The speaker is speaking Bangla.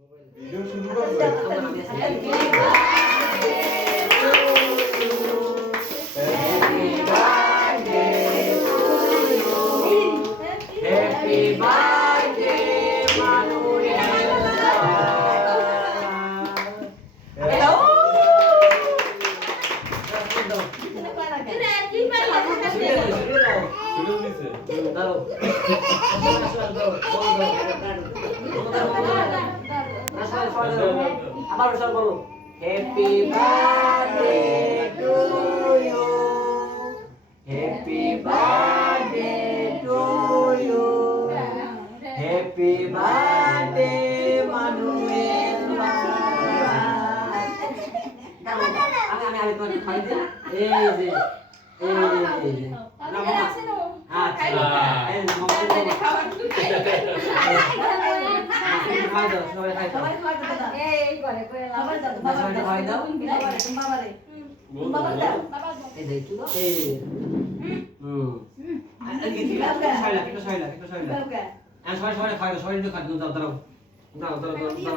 ভিডিও শুরু করবে Happy birthday, Manuela. Hello. শুরু দিছে আবার সব বলো happy birthday to you happy birthday to you happy birthday Manuela আমি তোমাকে খাই দিই এই যে আচ্ছা এই খাই দাও সবাই খাই দাও খাই দাও এই যে একটু দাও এই একটু সয়লা সবাই সবাই খাই দাও সবাই একটু খাই দাও দাও দাও দাও দাও